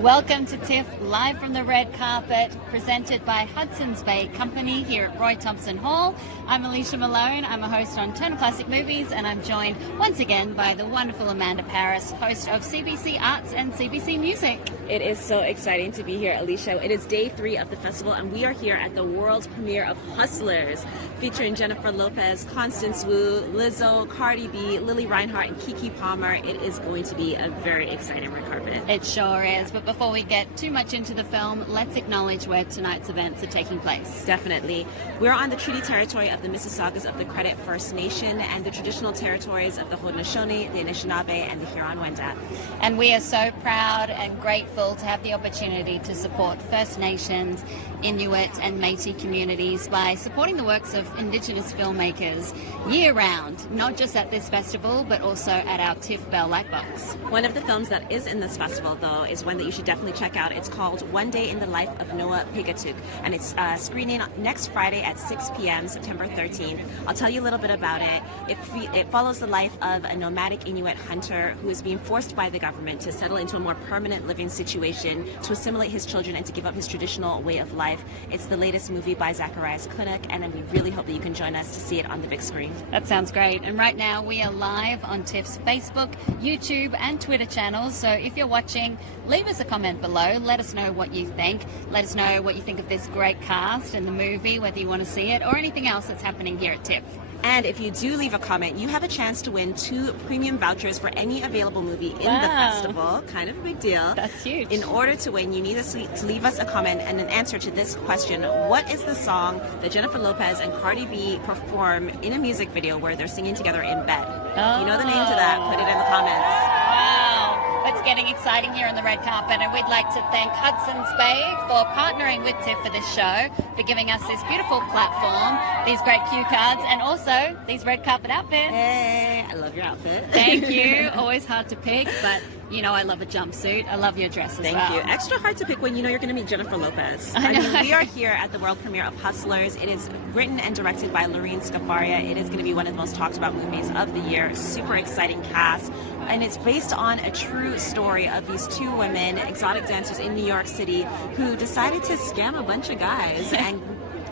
Welcome to TIFF, live from the red carpet, presented by Hudson's Bay Company here at Roy Thompson Hall. I'm Alicia Malone, I'm a host on Turner Classic Movies, and I'm joined once again by the wonderful Amanda Paris, host of CBC Arts and CBC Music. It is so exciting to be here, Alicia. It is day 3 of the festival, and we are here at the world premiere of Hustlers, featuring Jennifer Lopez, Constance Wu, Lizzo, Cardi B, Lilly Reinhart, and Keke Palmer. It is going to be a very exciting red carpet. It sure is, but before we get too much into the film, let's acknowledge where tonight's events are taking place. Definitely. We're on the treaty territory of the Mississaugas of the Credit First Nation and the traditional territories of the Haudenosaunee, the Anishinaabe, and the Huron-Wendat. And we are so proud and grateful to have the opportunity to support First Nations, Inuit, and Métis communities by supporting the works of Indigenous filmmakers year-round, not just at this festival, but also at our TIFF Bell Lightbox. One of the films that is in this festival, though, is one that you should definitely check out. It's called One Day in the Life of Noah Pigatuk, and it's screening next Friday at 6 p.m., September 13th. I'll tell you a little bit about it. It follows the life of a nomadic Inuit hunter who is being forced by the government to settle into a more permanent living situation, to assimilate his children, and to give up his traditional way of life. It's the latest movie by Zacharias Kunuk, and we really hope that you can join us to see it on the big screen. That sounds great. And right now we are live on TIFF's Facebook, YouTube, and Twitter channels. So if you're watching, leave us a comment below. Let us know what you think. Let us know what you think of this great cast and the movie, whether you want to see it or anything else that's happening here at TIFF. And if you do leave a comment, you have a chance to win 2 premium vouchers for any available movie in the festival. Kind of a big deal. That's huge. In order to win, you need to leave us a comment and an answer to this question. What is the song that Jennifer Lopez and Cardi B perform in a music video where they're singing together in bed? If you know the name to that, put it in the comments. Wow. It's getting exciting here on the red carpet, and we'd like to thank Hudson's Bay for partnering with TIFF for this show, for giving us this beautiful platform, these great cue cards, and also these red carpet outfits. Hey, I love your outfit. Thank you. Always hard to pick, but you know I love a jumpsuit. I love your dress as well. Thank you. Extra hard to pick when you know you're going to meet Jennifer Lopez. I mean, we are here at the world premiere of Hustlers. It is written and directed by Lorene Scafaria. It is going to be one of the most talked about movies of the year. Super exciting cast. And it's based on a true story of these 2 women, exotic dancers in New York City, who decided to scam a bunch of guys and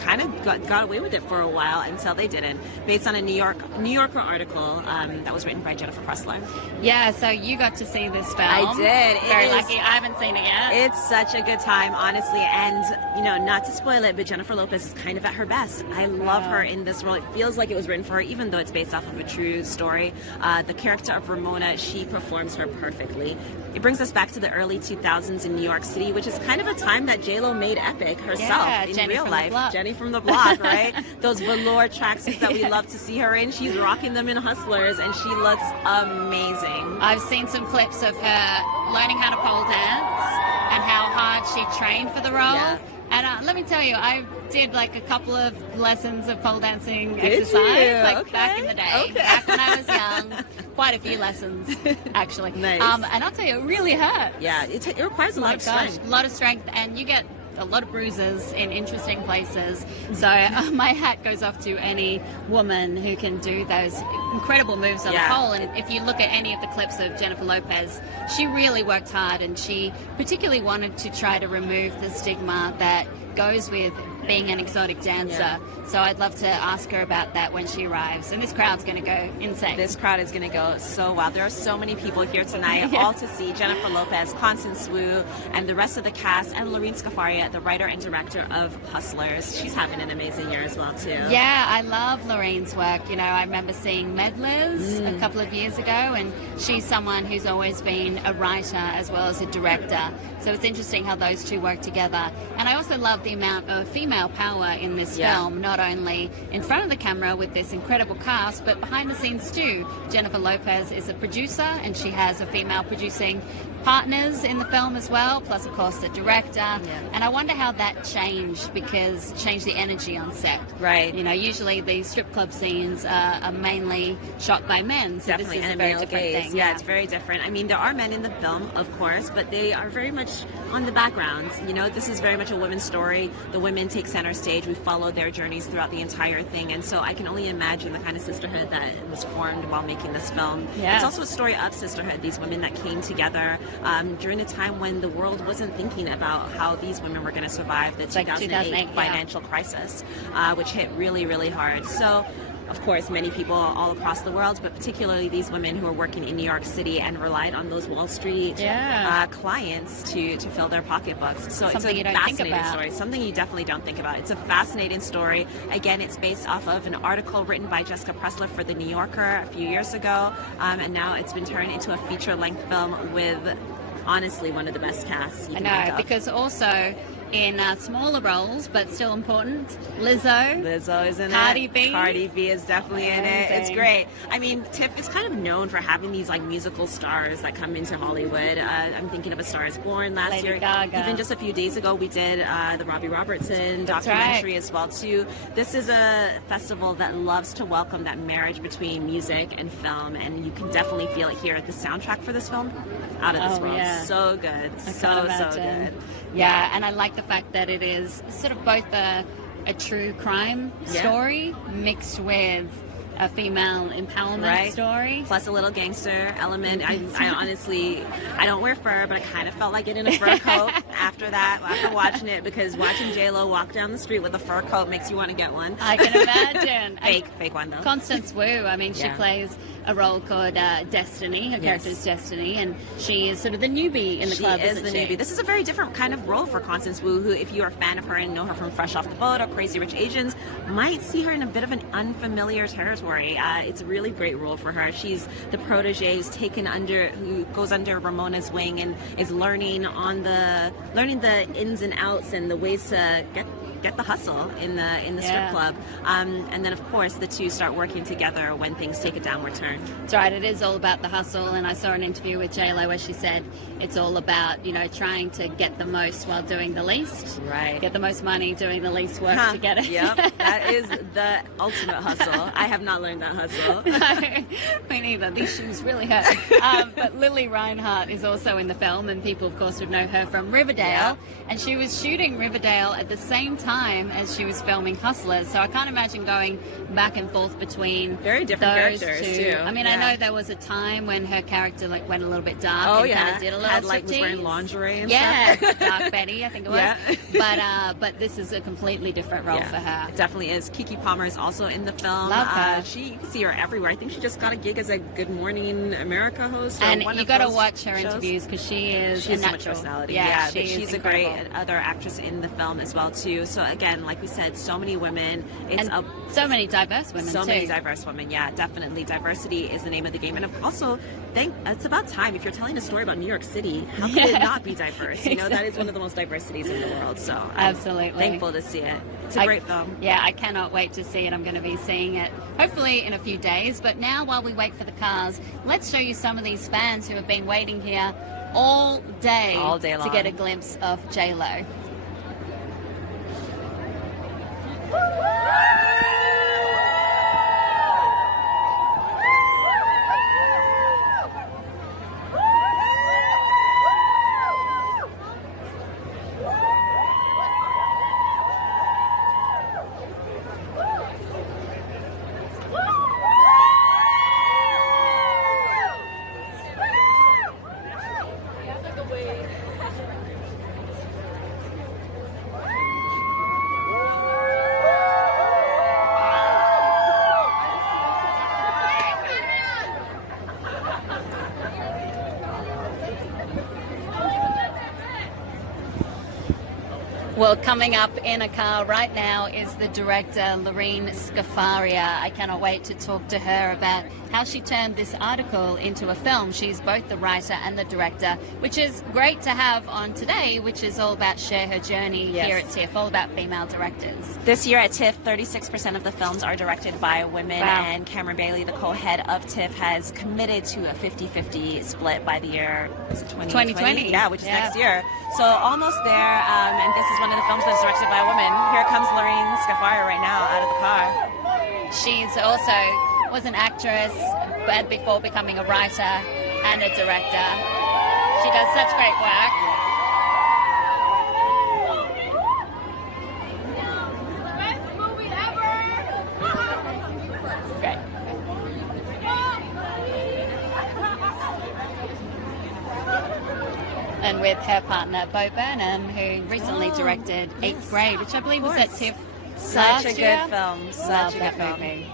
kind of got away with it for a while until they didn't. Based on a New Yorker article that was written by Jennifer Pressler. Yeah, so you got to see this film. I did. Very lucky. I haven't seen it yet. It's such a good time, honestly. And, you know, not to spoil it, but Jennifer Lopez is kind of at her best. I love her in this role. It feels like it was written for her, even though it's based off of a true story. The character of Ramona, she performs her perfectly. It brings us back to the early 2000s in New York City, which is kind of a time that J-Lo made epic herself in Jenny real from life. the block. Jenny from the block, right? Those velour tracksuits that we love to see her in. She's rocking them in Hustlers, and she looks amazing. I've seen some clips of her learning how to pole dance and how hard she trained for the role. Yeah. And let me tell you, I did like a couple of lessons of pole dancing Did exercise, you? Back in the day, back when I was young. Quite a few lessons, actually. Nice. And I'll tell you, it really hurts. Yeah, it requires a lot of strength. A lot of strength, and you get a lot of bruises in interesting places. So my hat goes off to any woman who can do those incredible moves on the pole. And if you look at any of the clips of Jennifer Lopez, she really worked hard, and she particularly wanted to try to remove the stigma that goes with being an exotic dancer. Yeah. So I'd love to ask her about that when she arrives. And this crowd's going to go insane. This crowd is going to go so wild. There are so many people here tonight, all to see Jennifer Lopez, Constance Wu, and the rest of the cast, and Lorene Scafaria, the writer and director of Hustlers. She's having an amazing year as well, too. Yeah, I love Lorene's work. You know, I remember seeing Medlars a couple of years ago, and she's someone who's always been a writer as well as a director. So it's interesting how those two work together. And I also love the amount of female power in this film, not only in front of the camera with this incredible cast, but behind the scenes too. Jennifer Lopez is a producer, and she has a female producing partners in the film as well, plus of course the director. And I wonder how that changed the energy on set. Right. You know, usually these strip club scenes are mainly shot by men, so Definitely, this is and a very male different gaze. thing. Yeah, it's very different. I mean, there are men in the film, of course, but they are very much on the background. You know, this is very much a women's story. The women take take center stage. We follow their journeys throughout the entire thing, and so I can only imagine the kind of sisterhood that was formed while making this film. Yes. It's also a story of sisterhood, these women that came together during a time when the world wasn't thinking about how these women were going to survive the 2008 financial crisis, which hit really, really hard. So, of course, many people all across the world, but particularly these women who are working in New York City and relied on those Wall Street clients to fill their pocketbooks. So something it's a fascinating story, something you definitely don't think about. It's a fascinating story. Again, it's based off of an article written by Jessica Pressler for The New Yorker a few years ago, and now it's been turned into a feature-length film with, honestly, one of the best casts you can think of. Because also in smaller roles, but still important, Lizzo is in Cardi it. B. Cardi B is definitely in it. It's great. I mean, TIFF is kind of known for having these like musical stars that come into Hollywood. I'm thinking of A Star Is Born last Lady year. Gaga. Even just a few days ago, we did the Robbie Robertson documentary as well too. This is a festival that loves to welcome that marriage between music and film, and you can definitely feel it here. The soundtrack for this film, out of this world. Yeah. So good. So good. Yeah, and I like the fact that it is sort of both a true crime story mixed with a female empowerment story. Plus a little gangster element. I honestly, I don't wear fur, but I kind of felt like getting a fur coat after watching it, because watching J-Lo walk down the street with a fur coat makes you want to get one. I can imagine. Fake one though. Constance Wu, I mean, she plays a role called Destiny. Her character is Destiny, and she is sort of the newbie in the club, isn't she? She is the newbie. This is a very different kind of role for Constance Wu, who, if you're a fan of her and know her from Fresh Off the Boat or Crazy Rich Asians, might see her in a bit of an unfamiliar territory. It's a really great role for her. She's the protege who goes under Ramona's wing and is learning the ins and outs and the ways to get the hustle in the strip club. And then, of course, the two start working together when things take a downward turn. That's right. It is all about the hustle. And I saw an interview with J-Lo where she said it's all about, trying to get the most while doing the least. Right. Get the most money doing the least work to get it. Yep. That is the ultimate hustle. I have not learned that hustle. No, me neither. These shoes really hurt. But Lilly Reinhart is also in the film, and people, of course, would know her from Riverdale. Yeah. And she was shooting Riverdale at the same time as she was filming Hustlers. So I can't imagine going back and forth between very different those characters two. too. I mean, I know there was a time when her character went a little bit dark. and kind of did a little was wearing lingerie and stuff. Dark Betty, I think it was. Yeah. But this is a completely different role for her. It definitely is. Keke Palmer is also in the film. Love her. You can see her everywhere. I think she just got a gig as a Good Morning America host. And you got to watch her interviews because she is a natural. Much personality. Yeah, but she's a great other actress in the film as well too. So again, like we said, so many women. So many diverse women so too. Many diverse women. Yeah, definitely. Diversity is the name of the game. And also, it's about time. If you're telling a story about New York City, how can it not be diverse? That is one of the most diverse cities in the world. So I'm thankful to see it. It's a great film. Yeah, I cannot wait to see it. I'm going to be seeing it hopefully in a few days. But now, while we wait for the cars, let's show you some of these fans who have been waiting here all day long to get a glimpse of J-Lo. Well, coming up in a car right now is the director, Lorene Scafaria. I cannot wait to talk to her about how she turned this article into a film. She's both the writer and the director, which is great to have on today, which is all about Share Her Journey here at TIFF, all about female directors. This year at TIFF, 36% of the films are directed by women, and Cameron Bailey, the co-head of TIFF, has committed to a 50-50 split by the year 2020. Yeah, which is next year. So almost there, and this is one of the films that's directed by a woman. Here comes Lorene Scafaria right now out of the car. She's also was an actress, but before becoming a writer and a director. She does such great work. and with her partner Bo Burnham, who recently directed 8th Grade, which I believe was at TIFF Such a last year. good film. Love Such a that good film. movie.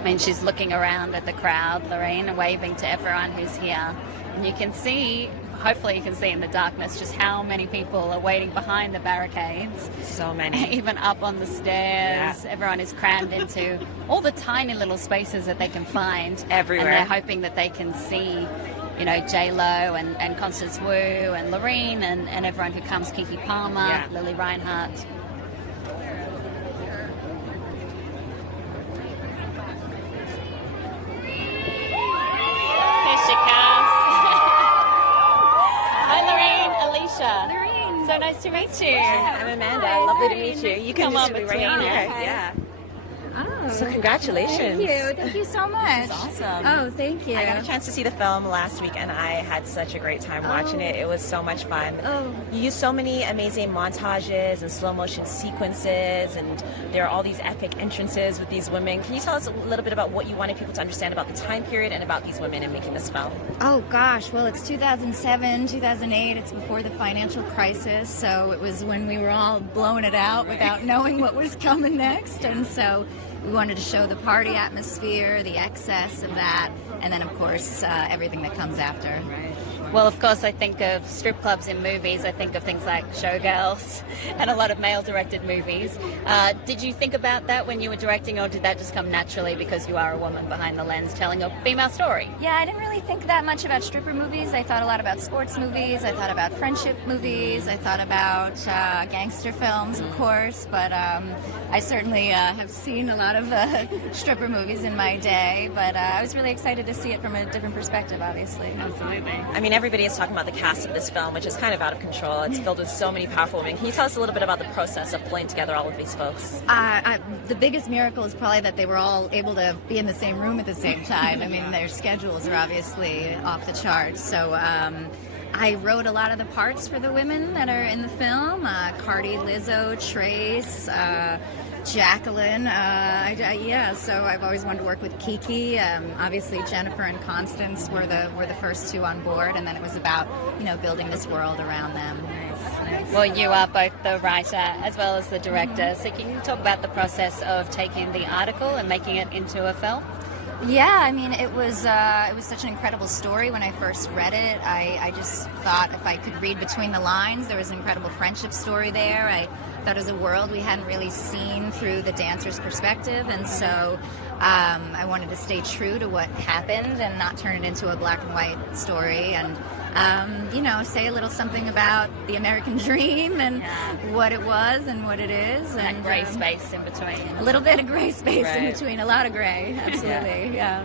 I mean, she's looking around at the crowd, Lorraine, and waving to everyone who's here. And you can see, hopefully you can see in the darkness, just how many people are waiting behind the barricades. So many. Even up on the stairs. Yeah. Everyone is crammed into all the tiny little spaces that they can find. Everywhere. And they're hoping that they can see, you know, J-Lo and Constance Wu and Lorraine and everyone who comes, Keke Palmer, Lilly Reinhart. So nice to meet you. I'm Amanda. Lovely to meet you. You can come just on be right on here. Okay. Yeah. Oh, So congratulations. Thank you so much. Awesome. Oh, thank you. I got a chance to see the film last week, and I had such a great time watching it. It was so much fun. Oh. You use so many amazing montages and slow motion sequences, and there are all these epic entrances with these women. Can you tell us a little bit about what you wanted people to understand about the time period and about these women in making this film? Oh gosh, well it's 2007, 2008, it's before the financial crisis, so it was when we were all blowing it out without knowing what was coming next, and so we wanted to show the party atmosphere, the excess of that, and then of course everything that comes after. Well, of course, I think of strip clubs in movies. I think of things like Showgirls and a lot of male-directed movies. Did you think about that when you were directing, or did that just come naturally because you are a woman behind the lens telling a female story? Yeah, I didn't really think that much about stripper movies. I thought a lot about sports movies. I thought about friendship movies. I thought about gangster films, of course. But I certainly have seen a lot of stripper movies in my day. But I was really excited to see it from a different perspective, obviously. Absolutely. I mean, everybody is talking about the cast of this film, which is kind of out of control. It's filled with so many powerful women. Can you tell us a little bit about the process of pulling together all of these folks? The biggest miracle is probably that they were all able to be in the same room at the same time. I mean, their schedules are obviously off the charts. So I wrote a lot of the parts for the women that are in the film. Cardi, Lizzo, Trace, Jacqueline. So I've always wanted to work with Keke. Obviously, Jennifer and Constance were the first two on board, and then it was about building this world around them. Well, you are both the writer as well as the director. So can you talk about the process of taking the article and making it into a film? Yeah, I mean, it was such an incredible story when I first read it. I just thought if I could read between the lines, there was an incredible friendship story there. I thought it was a world we hadn't really seen through the dancer's perspective, and so I wanted to stay true to what happened and not turn it into a black and white story, and say a little something about the American dream and what it was and what it is. That and grey space in between. A little bit of gray space in Right. between, a lot of gray, absolutely, yeah.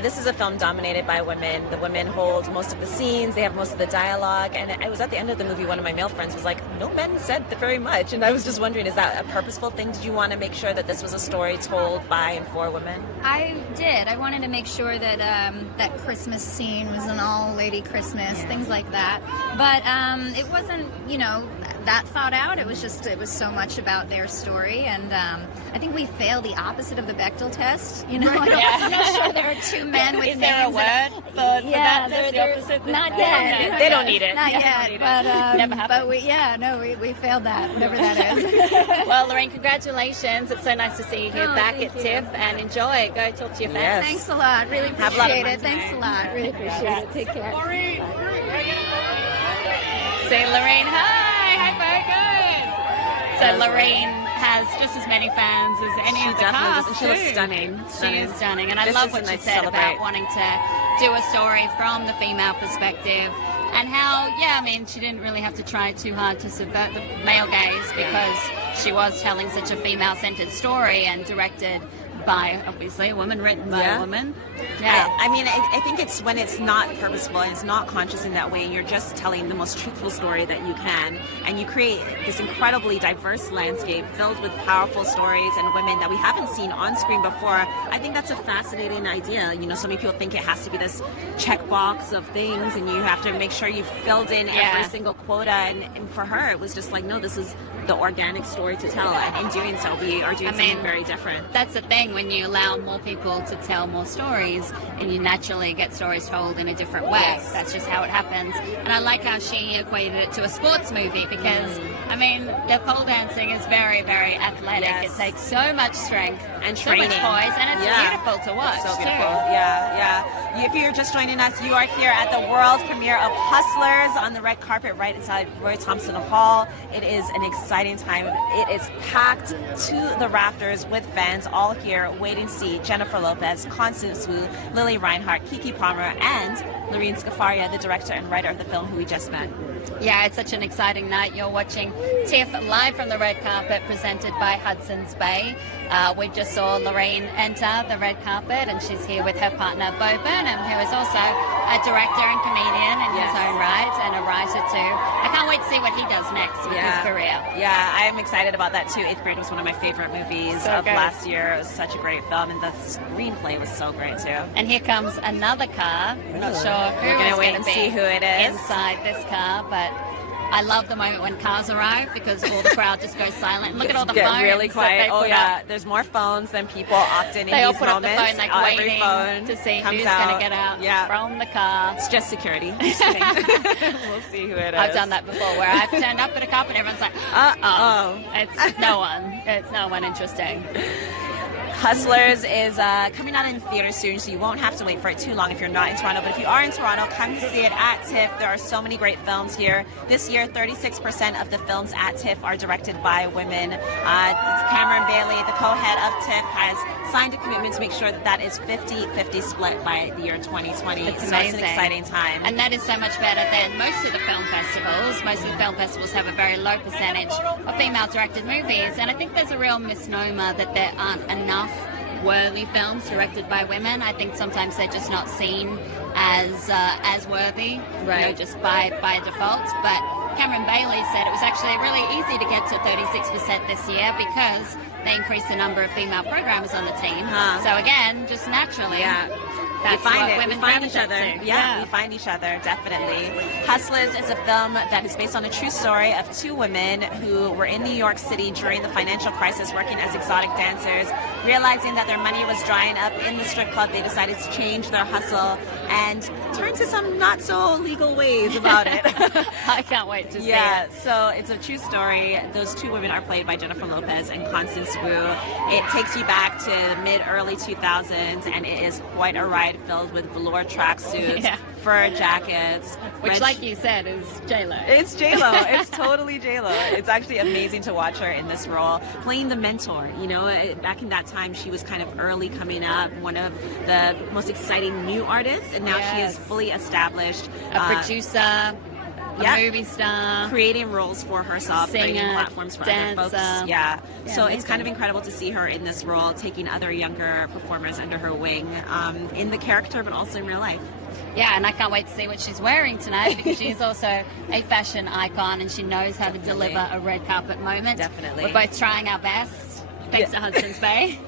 This is a film dominated by women. The women hold most of the scenes, they have most of the dialogue, and it was at the end of the movie, one of my male friends was like, no men said very much, and I was just wondering, is that a purposeful thing? Did you want to make sure that this was a story told by and for women? I did. I wanted to make sure that that Christmas scene was an all-lady Christmas, things like that. But it wasn't, that thought out. It was so much about their story, and I think we failed the opposite of the Bechdel test. I'm not sure there are two men with Is there a names word for that? That's the opposite? Not yet. They don't need it. Not yet. But Never happened. But we failed that, whatever that is. Well, Lorraine, congratulations. It's so nice to see you here back thank at you. TIFF, and enjoy. Go talk to your fans. Yes. Thanks a lot. Really Have a lot of appreciate fun it. Thanks a lot. Really appreciate it. Take care. Say Lorraine, hi very good. So Lorraine has just as many fans as any of the cast. She looks too. stunning. She is stunning, and I This love is what a she nice said celebrate. about wanting to do a story from the female perspective, and how, she didn't really have to try too hard to subvert the male gaze because she was telling such a female-centered story and directed by, obviously, a woman, written by a woman. I mean, I think it's when it's not purposeful and it's not conscious in that way, you're just telling the most truthful story that you can, and you create this incredibly diverse landscape filled with powerful stories and women that we haven't seen on screen before. I think that's a fascinating idea. You know, so many people think it has to be this checkbox of things, and you have to make sure you've filled in every single quota, and for her, it was just like, no, this is the organic story to tell, and in doing so, we are doing something very different. That's the thing, when you allow more people to tell more stories, and you naturally get stories told in a different way. Yes. That's just how it happens. And I like how she equated it to a sports movie, because, I mean, the pole dancing is very, very athletic. It takes so much strength and so training. much poise, and it's beautiful to watch. So beautiful. Too. Yeah. If you're just joining us, you are here at the world premiere of Hustlers on the red carpet right inside Roy Thompson Hall. It is an exciting time. It is packed to the rafters with fans all here waiting to see Jennifer Lopez, Constance Wu, Lilly Reinhart, Keke Palmer, and Lorene Scafaria, the director and writer of the film who we just met. Yeah, it's such an exciting night. You're watching TIFF live from the red carpet, presented by Hudson's Bay. We just saw Lorraine enter the red carpet, and she's here with her partner, Bo Burnham, who is also a director and comedian in his own right, and a writer too. I can't wait to see what he does next with his career. Yeah, I am excited about that too. 8th Grade was one of my favorite movies of last year. It was such a great film, and the screenplay was so great too. And here comes another car. I'm not sure who We're gonna is wait going and to be see who it is inside this car, but I love the moment when cars arrive, because all the crowd just goes silent. Look at all the get phones. really quiet. Oh yeah, there's more phones than people often they in all these put moments. up the phone, like Every waiting phone to see comes who's out. going to get out from the car. It's just security. Just kidding. We'll see who it is. I've done that before, where I've turned up at a car and everyone's like, it's no one. It's no one interesting. Hustlers is coming out in theaters soon, so you won't have to wait for it too long if you're not in Toronto. But if you are in Toronto, come to see it at TIFF. There are so many great films here. This year, 36% of the films at TIFF are directed by women. Cameron Bailey, the co-head of TIFF, has signed a commitment to make sure that is 50-50 split by the year 2020. It's so amazing. It's an exciting time. And that is so much better than most of the film festivals. Most of the film festivals have a very low percentage of female-directed movies, and I think there's a real misnomer that there aren't enough worthy films directed by women. I think sometimes they're just not seen as worthy, just by default. But Cameron Bailey said it was actually really easy to get to 36% this year, because they increased the number of female programmers on the team. So again, just naturally, that's we find what it. women We find each gravitate other. to. Yeah, we find each other, definitely. Hustlers is a film that is based on a true story of two women who were in New York City during the financial crisis, working as exotic dancers. Realizing that their money was drying up in the strip club, they decided to change their hustle and turn to some not so legal ways about it. I can't wait to see it. So it's a true story. Those two women are played by Jennifer Lopez and Constance Wu. It takes you back to the mid-early 2000s, and it is quite a ride filled with velour tracksuits, fur jackets. Which, like you said, is J-Lo. It's J-Lo. It's totally J-Lo. It's actually amazing to watch her in this role, playing the mentor. You know, back in that time, she was kind of early coming up, one of the most exciting new artists, and now she is fully established. A producer, a movie star, creating roles for herself, creating platforms for other folks. So it's kind of incredible to see her in this role, taking other younger performers under her wing, in the character, but also in real life. Yeah, and I can't wait to see what she's wearing tonight, because she's also a fashion icon, and she knows how to deliver a red carpet moment. Definitely. We're both trying our best, thanks to Hudson's Bay,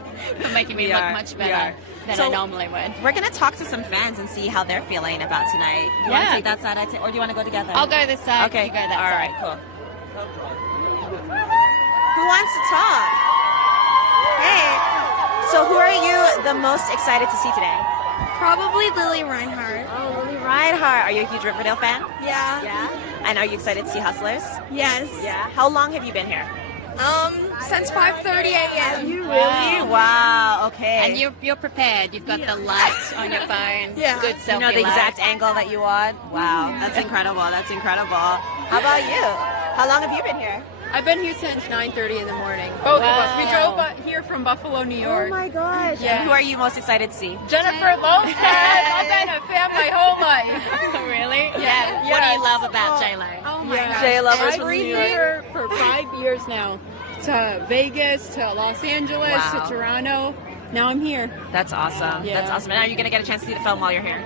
for making me look much better than I normally would. We're going to talk to some fans and see how they're feeling about tonight. You want to take that side, or do you want to go together? I'll go this side. Okay. You go that side. All right, cool. Who wants to talk? Hey. So who are you the most excited to see today? Probably Lilly Reinhart. Oh, Lilly Reinhart. Are you a huge Riverdale fan? Yeah. Yeah? And are you excited to see Hustlers? Yes. Yeah. How long have you been here? Since 5:30 a.m. You really? Wow. Okay. And you're prepared. You've got the light on your phone. Yeah. Good selfie You know the light. exact angle that you want? Wow. That's incredible. That's incredible. How about you? How long have you been here? I've been here since 9:30 in the morning. Both of us. We drove here from Buffalo, New York. Oh my gosh. Yeah. And who are you most excited to see? Jennifer Lopez. I've been a fan my whole life. Really? Yeah. What do you love about J-Lo? Oh my gosh. J-Lo I've been here for 5 years now. To Vegas, to Los Angeles, to Toronto. now I'm here. That's awesome. Yeah. That's awesome. And are you going to get a chance to see the film while you're here?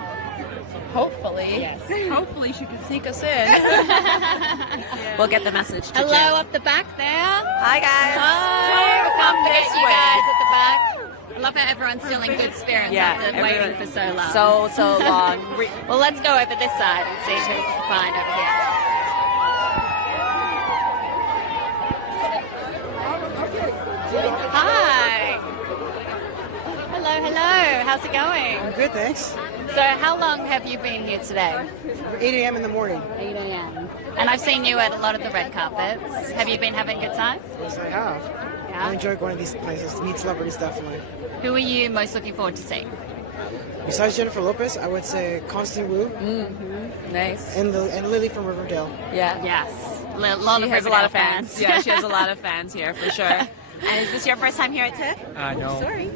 Hopefully. Yes. Hopefully she can sneak us in. We'll get the message to Hello Jill. up the back there. Hi, guys. Hi. Come Can't forget this you way. guys at the back. I love how everyone's still in good spirits after waiting for so long. So long. Well, let's go over this side and see who we can find over here. Hi. Hello. How's it going? Good, thanks. So how long have you been here today? 8 a.m. in the morning. 8 a.m. And I've seen you at a lot of the red carpets. Have you been having a good time? Yes, I have. I enjoy going to these places, meet celebrities, definitely. Who are you most looking forward to seeing? Besides Jennifer Lopez, I would say Constance Wu Nice. and Lilly from Riverdale. Yeah. Yes. She has a lot of fans. Yeah, Yeah, she has a lot of fans here for sure. And is this your first time here at TIFF? No. Sorry.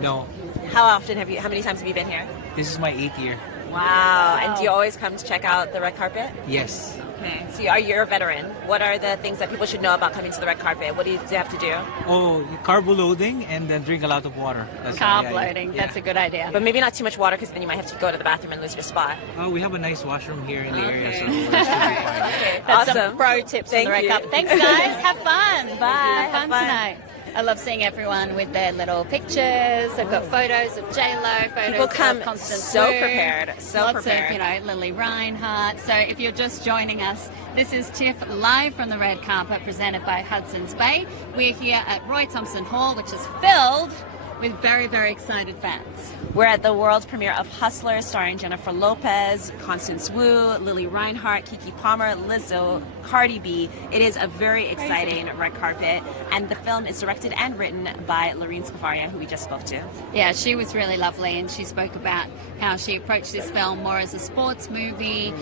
No. How many times have you been here? This is my 8th year. Wow. And do you always come to check out the red carpet? Yes. Okay. So you're a veteran. What are the things that people should know about coming to the red carpet? What do you have to do? Oh, carb loading and then drink a lot of water. That's Carb the idea. loading. Yeah. That's a good idea. But maybe not too much water because then you might have to go to the bathroom and lose your spot. Oh, we have a nice washroom here in the area, so Okay. it should be fine. Okay. That's Awesome. some pro tips Thank on the red you. carpet. Thanks, guys. Have fun. Bye. Have fun Have fun. tonight. I love seeing everyone with their little pictures. They've got photos of J-Lo, photos People come of Constance so Wu, prepared, so lots prepared. of, Lilly Reinhart. So if you're just joining us, this is TIFF live from the red carpet presented by Hudson's Bay. We're here at Roy Thompson Hall, which is filled with very, very excited fans. We're at the world premiere of Hustler, starring Jennifer Lopez, Constance Wu, Lilly Reinhart, Keke Palmer, Lizzo, Cardi B. It is a very exciting red carpet, and the film is directed and written by Lorene Scafaria, who we just spoke to. Yeah, she was really lovely, and she spoke about how she approached this film more as a sports movie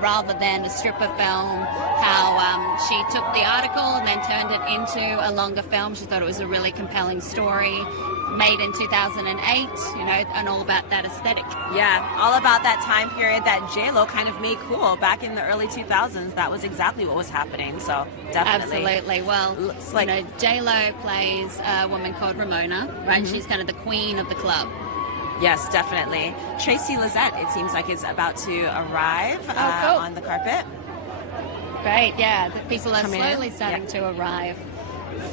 rather than a stripper film, how she took the article and then turned it into a longer film. She thought it was a really compelling story, made in 2008, and all about that aesthetic. Yeah, all about that time period that J-Lo kind of made cool back in the early 2000s. That was exactly what was happening, so definitely. Absolutely. Well, Looks like- J-Lo plays a woman called Ramona, right? Mm-hmm. She's kind of the queen of the club. Yes, definitely. Tracy Lizette, it seems like, is about to arrive cool. on the carpet. Great, yeah. The people are Come in. slowly starting to arrive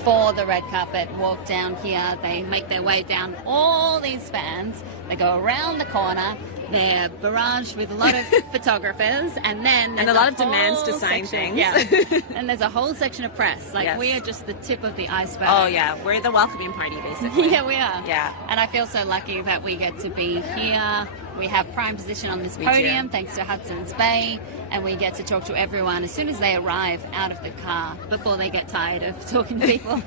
for the red carpet, walk down here. They make their way down all these fans. They go around the corner. They're barraged with a lot of photographers, and then there's a lot of whole demands to sign section- things. Yeah, and there's a whole section of press. Like Yes. we are just the tip of the iceberg. Oh, yeah, we're the welcoming party, basically. Yeah, we are. Yeah. And I feel so lucky that we get to be here. We have prime position on this We podium do. thanks to Hudson's Bay, and we get to talk to everyone as soon as they arrive out of the car before they get tired of talking to people.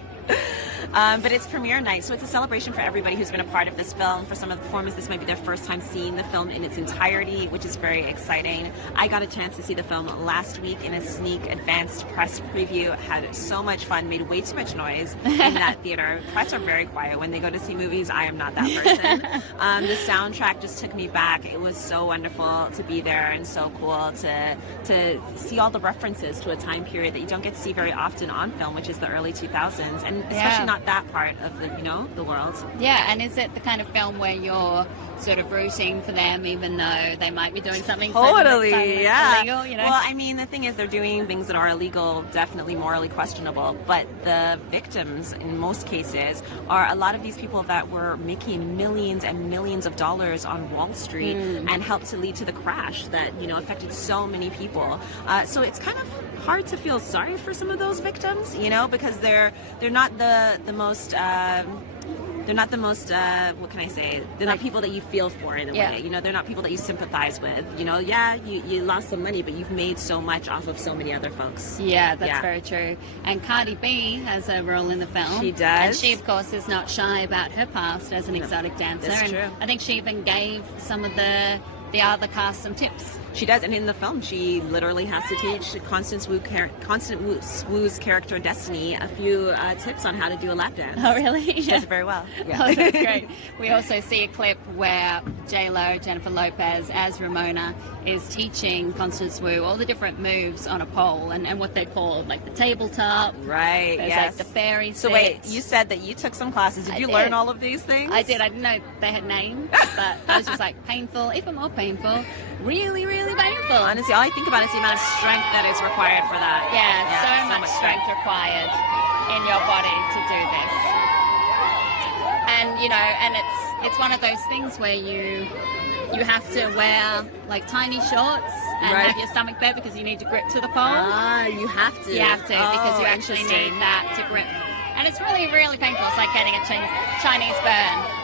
But it's premiere night, so it's a celebration for everybody who's been a part of this film. For some of the performers, this might be their first time seeing the film in its entirety, which is very exciting. I got a chance to see the film last week in a sneak advanced press preview. Had so much fun, made way too much noise in that theater. Press are very quiet when they go to see movies. I am not that person. The soundtrack just took me back. It was so wonderful to be there and so cool to see all the references to a time period that you don't get to see very often on film, which is the early 2000s, and especially Yeah. not that part of the world. Yeah, and is it the kind of film where you're sort of rooting for them even though they might be doing something Totally, totally yeah. illegal, Well, I mean, the thing is, they're doing things that are illegal, definitely morally questionable, but the victims, in most cases, are a lot of these people that were making millions and millions of dollars on Wall Street and helped to lead to the crash that, affected so many people. So it's kind of hard to feel sorry for some of those victims, because they're not the most... they're not the most, what can I say? They're not people that you feel for in a Yeah. way. They're not people that you sympathize with. Yeah, you lost some money, but you've made so much off of so many other folks. Yeah, that's Yeah. very true. And Cardi B has a role in the film. She does. And she, of course, is not shy about her past as an exotic dancer. That's and true. I think she even gave some of the the other cast some tips. She does, and in the film, she literally has to teach Constance Wu's character Destiny a few tips on how to do a lap dance. Oh, really? She does it very well. Yeah. Oh, that's great. We also see a clip where J-Lo, Jennifer Lopez, as Ramona, is teaching Constance Wu all the different moves on a pole and what they call like the tabletop. Right. There's yes. like the fairy So wait, you said that you took some classes. Did you learn all of these things? I did. I didn't know they had names, but I was just like painful, even more painful, really, really painful. Honestly, all I think about is the amount of strength that is required for that. Yeah, so much strength required in your body to do this. And, you know, and it's one of those things where you have to wear like tiny shorts and have your stomach bare because you need to grip to the pole. Ah, you have to. You have to because you actually need that to grip. And it's really, really painful. It's like getting a Chinese burn.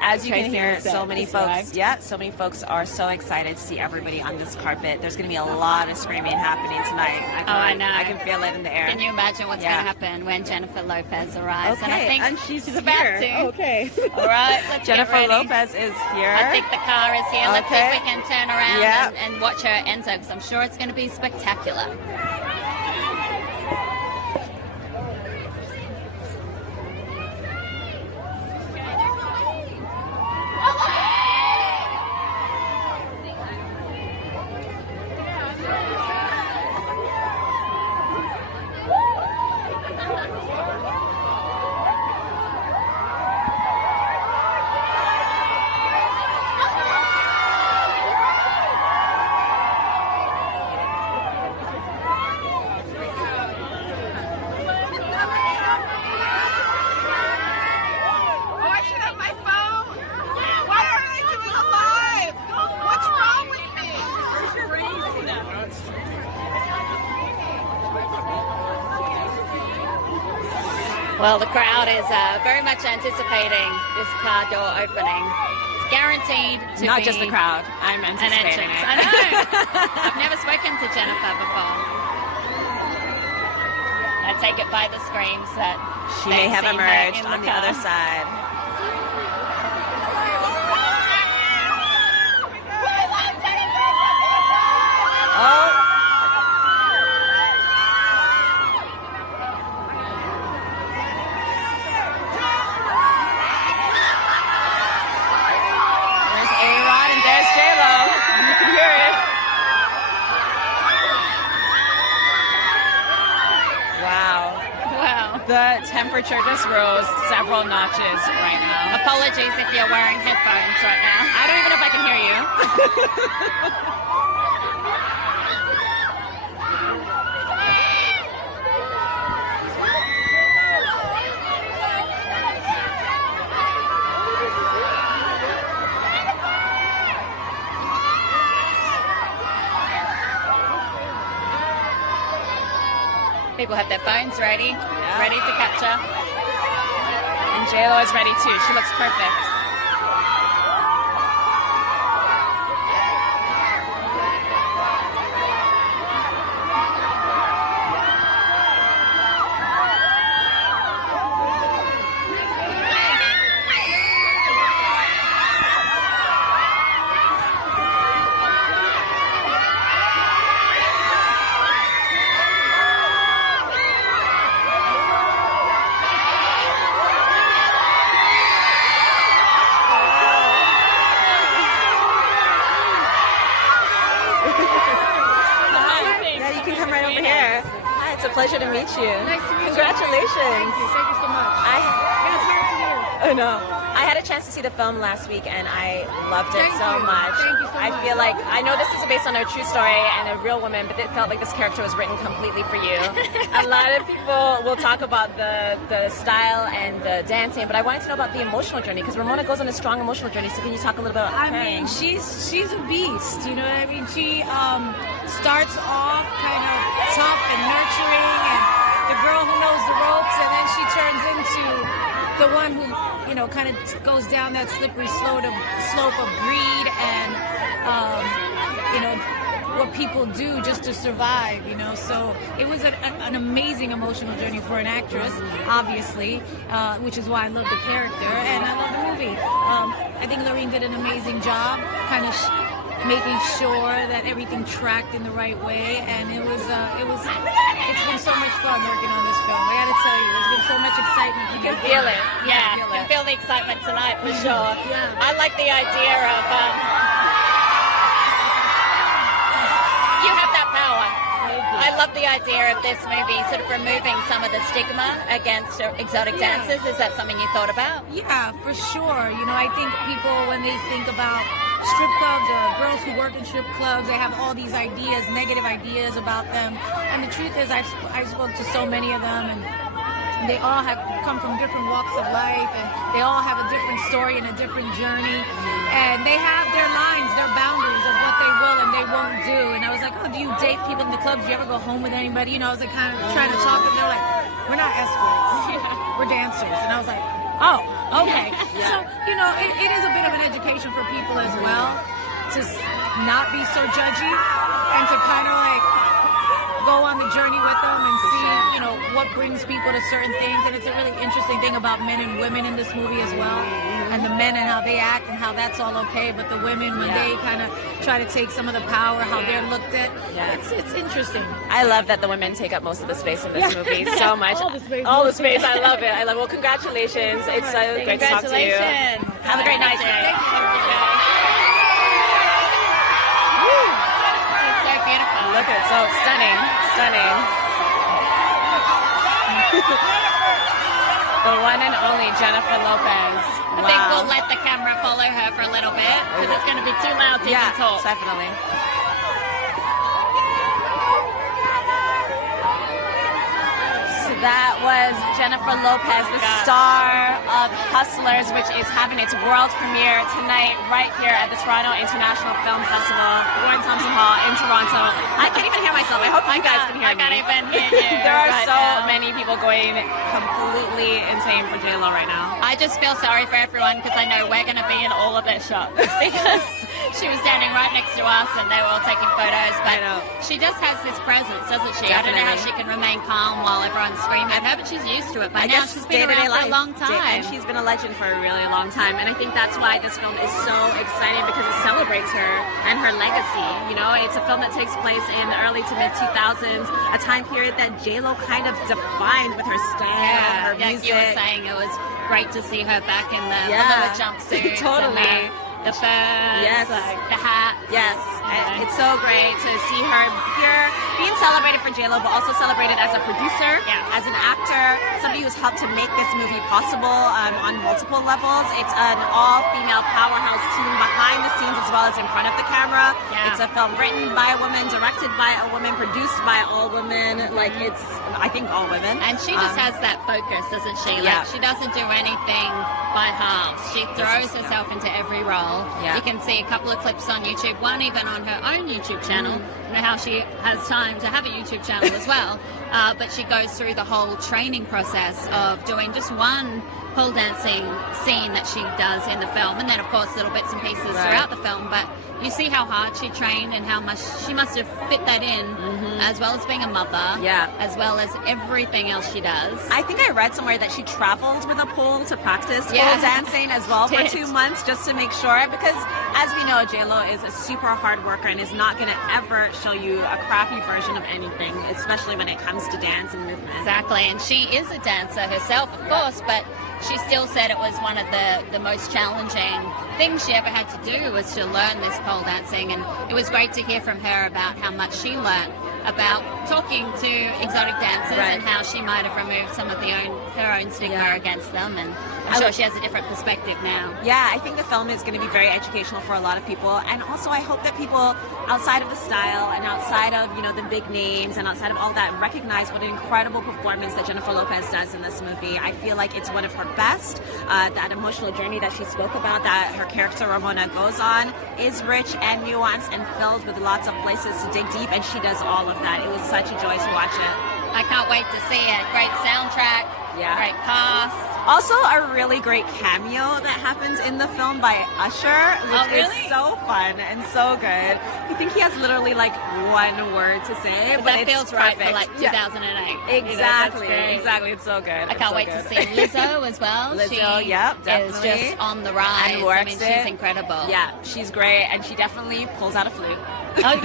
As you can hear, so many folks are so excited to see everybody on this carpet. There's going to be a lot of screaming happening tonight. I know. I can feel it in the air. Can you imagine what's going to happen when Jennifer Lopez arrives? Okay, and I think she's about here. to. Okay. All right, let's Jennifer get ready. Lopez is here. I think the car is here. Let's see if we can turn around Yep. and watch her enter, because I'm sure it's going to be spectacular. Well, the crowd is very much anticipating this car door opening. It's guaranteed to be... Not just the crowd. I'm anticipating it. I know. I've never spoken to Jennifer before. I take it by the screams that She may have emerged on the other side. Oh. The temperature just rose several notches right now. Apologies if you're wearing headphones right now. I don't even know if I can hear you. People have their phones ready to capture. And J-Lo is ready too. She looks perfect. Pleasure to meet you. Nice to meet you. Congratulations. Thank you so much. It's weird to hear. Oh no. I had a chance to see the film last week and I loved it so much. Thank you so much. I feel like, I know this is based on a true story and a real woman, but it felt like this character was written completely for you. A lot of people will talk about the style and the dancing, but I wanted to know about the emotional journey because Ramona goes on a strong emotional journey. So can you talk a little bit about her? I mean, she's a beast. You know what I mean? She starts off kind of tough and nurturing and the girl who knows the ropes, and then she turns into the one who, you know, kind of goes down that slippery slope of greed and, you know, what people do just to survive, you know. So it was an amazing emotional journey for an actress, obviously, which is why I love the character and I love the movie. movie. I think Lorene did an amazing job, kind of making sure that everything tracked in the right way, and it's been so much fun working on this film. I got to tell you, there's been so much excitement. You can feel it. Yeah, you can feel the excitement tonight for sure. I like the idea of you have that power. I love the idea of this movie sort of removing some of the stigma against exotic dancers. Is that something you thought about? Yeah, for sure. You know, I think people, when they think about strip clubs or girls who work in strip clubs, they have all these ideas, negative ideas about them. And the truth is, I spoke to so many of them, and they all have come from different walks of life, and they all have a different story and a different journey. And they have their lines, their boundaries of what they will and they won't do. And I was like, oh, do you date people in the clubs? Do you ever go home with anybody? You know, I was like kind of trying to talk to them. They're like, we're not escorts, we're dancers. And I was like, oh, okay. So, you know, it is a bit of an education for people as well to not be so judgy and to kind of like go on the journey with them and see, you know, what brings people to certain things. And it's a really interesting thing about men and women in this movie as well, and the men and how they act and how that's all okay, but the women, when they kind of try to take some of the power, how they're looked at, it's interesting. I love that the women take up most of the space in this movie so much. All the space. I love it. Well, congratulations. It's so great to talk to you. Have a great night. Thank you. Look at it, so stunning. The one and only Jennifer Lopez. I think we'll let the camera follow her for a little bit because it's going to be too loud to even talk. Definitely. That was Jennifer Lopez, the star of Hustlers, which is having its world premiere tonight right here at the Toronto International Film Festival, Warren Thompson Hall in Toronto. I can't even hear myself. I hope you guys can hear me. I can't even hear you. There are so many people going completely insane for J-Lo right now. I just feel sorry for everyone because I know we're going to be in all of their shots because she was standing right next to us and they were all taking photos. But she just has this presence, doesn't she? Definitely. I don't know how she can remain calm while everyone's screaming at her, but she's used to it by now. She's been around for a long time. And she's been a legend for a really long time. And I think that's why this film is so exciting, because it celebrates her and her legacy. You know, it's a film that takes place in the early to mid 2000s, a time period that J-Lo kind of defined with her style, her music. You were saying it was great to see her back in the little jumpsuit. Totally. The furs, the hat. Yes, it's so great to see her here being celebrated for J-Lo, but also celebrated as a producer, as an actor, somebody who's helped to make this movie possible on multiple levels. It's an all-female powerhouse team behind the scenes as well as in front of the camera. It's a film written by a woman, directed by a woman, produced by all women. Like, it's, I think, all women. And she just has that focus, doesn't she? Like, she doesn't do anything by halves. She throws herself into every role. You can see a couple of clips on YouTube, one even on her own YouTube channel. I don't know how she has time to have a YouTube channel as well, but she goes through the whole training process of doing just one pole dancing scene that she does in the film, and then of course little bits and pieces throughout the film. But you see how hard she trained and how much she must have fit that in, as well as being a mother, as well as everything else she does. I think I read somewhere that she traveled with a pole to practice pole dancing as well for 2 months, just to make sure, because as we know, J-Lo is a super hard worker and is not going to ever show you a crappy version of anything, especially when it comes to dance and movement. Exactly, and she is a dancer herself, of course, but she still said it was one of the most challenging things she ever had to do was to learn this pole dancing, and it was great to hear from her about how much she learned about talking to exotic dancers and how she might have removed some of her own stigma against them, and I'm sure she has a different perspective now. Yeah, I think the film is going to be very educational for a lot of people, and also I hope that people outside of the style and outside of, you know, the big names and outside of all that recognize what an incredible performance that Jennifer Lopez does in this movie. I feel like it's one of her best. That emotional journey that she spoke about, that her character Ramona goes on, is rich and nuanced and filled with lots of places to dig deep, and she does all of that. It was such a joy to watch it. I can't wait to see it. Great soundtrack, great cast. Also, a really great cameo that happens in the film by Usher, which is so fun and so good. I think he has literally like one word to say, but that it's feels perfect. right for like 2008. Exactly, exactly. It's so good. I can't wait to see Lizzo as well. Lizzo, she definitely. is just on the rise. And works she's incredible. Yeah, she's great, and she definitely pulls out a flute. Oh,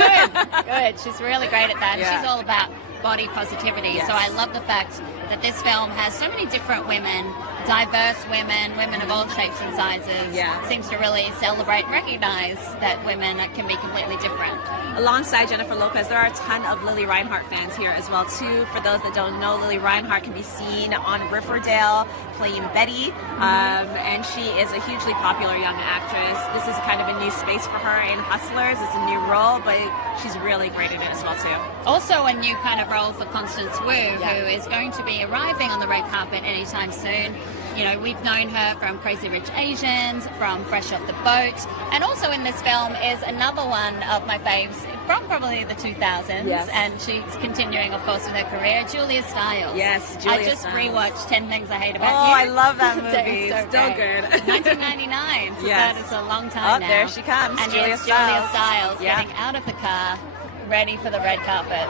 good. She's really great at that. Yeah. She's all about body positivity. Yes. So I love the fact that this film has so many different women, diverse women of all shapes and sizes. Yeah. Seems to really celebrate and recognize that women can be completely different. Alongside Jennifer Lopez, there are a ton of Lilly Reinhart fans here as well too. For those that don't know, Lilly Reinhart can be seen on Riverdale playing Betty, and she is a hugely popular young actress. This is kind of a new space for her in Hustlers. It's a new role, but she's really great at it as well too. Also a new kind of role for Constance Wu, who is going to be arriving on the red carpet anytime soon. You know, we've known her from Crazy Rich Asians, from Fresh Off the Boat, and also in this film is another one of my faves from probably the 2000s, and she's continuing, of course, with her career, Julia Stiles. Yes, Julia I just Stiles. rewatched 10 Things I Hate About You. Oh, I love that movie. So Still great. good. 1999, so that is a long time now. There she comes, and Julia here's Julia Stiles. Stiles getting out of the car, ready for the red carpet.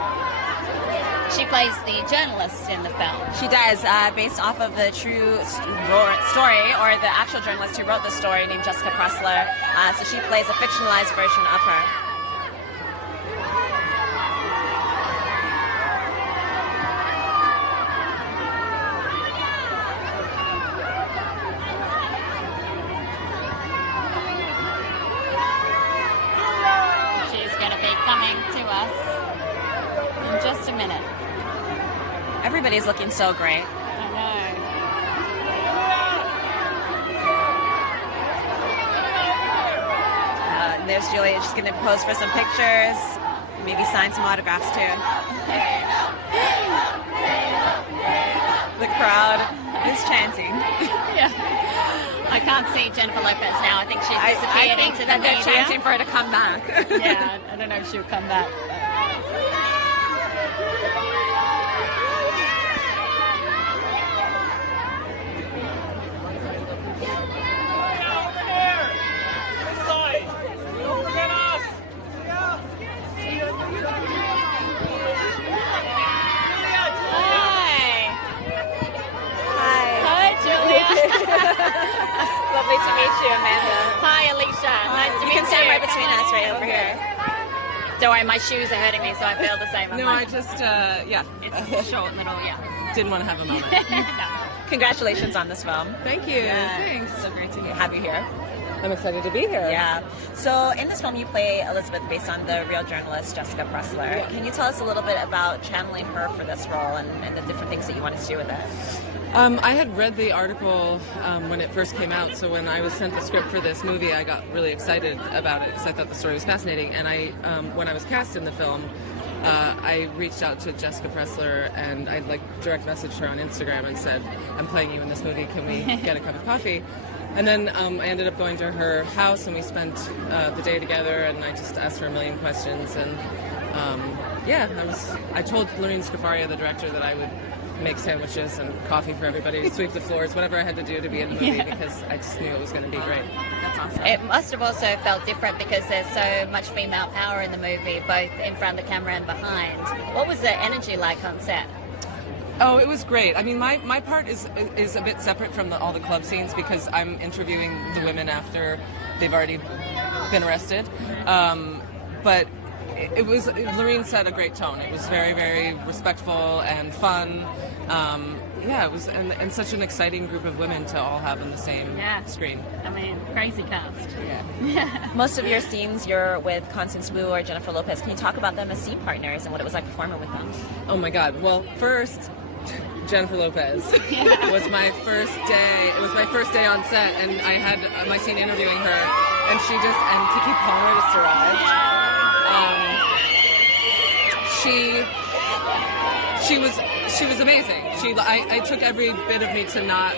She plays the journalist in the film. She does, based off of the true story, or the actual journalist who wrote the story, named Jessica Pressler. So she plays a fictionalized version of her. She's going to be coming to us in just a minute. Everybody's looking so great. I know. There's Julia. She's going to pose for some pictures, maybe sign some autographs too. The crowd is chanting. Yeah. I can't see Jennifer Lopez now. I think she's disappeared I think into that the they're media. chanting for her to come back. Yeah, I don't know if she'll come back. Lovely to meet you, Amanda. Hi, Alicia. Nice to meet you. You can stand right between us, right over here. Don't worry, my shoes are hurting me, so I feel the same. No, I just, It's short little, didn't want to have a moment. Congratulations on this film. Thank you. Yeah. Thanks. So great to have you here. I'm excited to be here. Yeah. So in this film, you play Elizabeth based on the real journalist Jessica Pressler. Can you tell us a little bit about channeling her for this role and the different things that you wanted to do with it? I had read the article when it first came out, so when I was sent the script for this movie, I got really excited about it because I thought the story was fascinating. And when I was cast in the film, I reached out to Jessica Pressler and I direct messaged her on Instagram and said, "I'm playing you in this movie. Can we get a cup of coffee?" And then I ended up going to her house and we spent the day together and I just asked her a million questions. And I told Lorene Scafaria, the director, that I would make sandwiches and coffee for everybody, sweep the floors, whatever I had to do to be in the movie because I just knew it was going to be great. That's awesome. It must have also felt different because there's so much female power in the movie, both in front of the camera and behind. What was the energy like on set? Oh, it was great. I mean, my part is a bit separate from all the club scenes because I'm interviewing the women after they've already been arrested. But it was, Lorene set a great tone. It was very, very respectful and fun. It was, and such an exciting group of women to all have on the same screen. I mean, crazy cast. Yeah. Most of your scenes, you're with Constance Wu or Jennifer Lopez. Can you talk about them as scene partners and what it was like performing with them? Oh my God. Well, first, Jennifer Lopez was my first day. It was my first day on set, and I had my scene interviewing her, and Kiki Palmer just arrived. She was amazing. I took every bit of me to not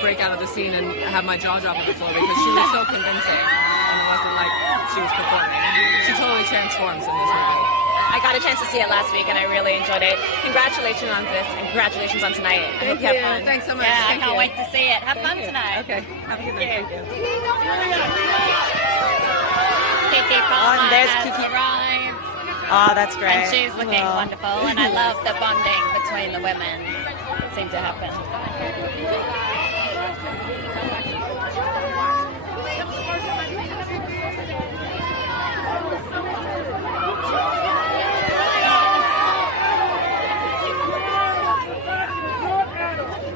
break out of the scene and have my jaw drop on the floor because she was so convincing, and it wasn't like she was performing. She totally transforms in this movie. I got a chance to see it last week, and I really enjoyed it. Congratulations on this, and congratulations on tonight. I hope you have fun. Thanks so much. Yeah, I Thank can't you. wait to see it. Have fun tonight. Okay. Have a good night. Thank you. Kiki Palmer there's has Kiki. arrived. Oh, that's great. And she's looking wonderful, and I love the bonding between the women that seem to happen.